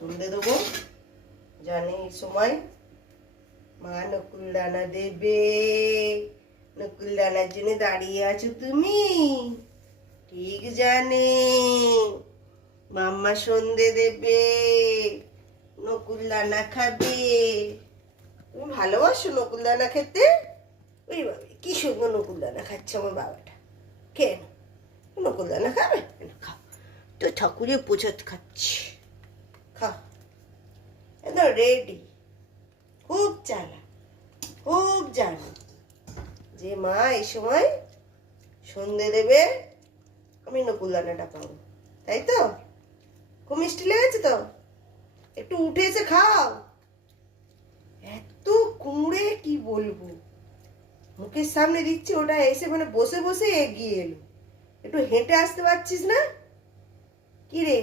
সন্ধে দেবো। জানি এই সময় মা নকুল দানা দেবে। নকুল দানার জন্য দাঁড়িয়ে আছো তুমি, ঠিক জানে। মাম্মা সন্ধে দেবে, নকুল দানা খাবে। তুমি ভালোবাসো নকুল দানা খেতে? ওই বাবা কি সুন্দর নকুল দানা খাচ্ছে আমার বাবাটা। খেয়ে নাও, নকুল দানা খাবে? খাও তো, ঠাকুরের প্রসাদ খাচ্ছি, খাও। একদম রেডি। খুব চালা, খুব জানো যে মা এই সময় সন্ধে দেবে, আমি নকুল দানাটা পাবো, তাই তো? খুব মিষ্টি লেগেছে তো? একটু উঠে এসে খাও। এত কুঁড়ে কি বলবো, মুখের সামনে দিচ্ছি, ওটা এসে বসে বসে এগিয়ে এলো। একটু হেঁটে আসতে পারছিস না? কি রে?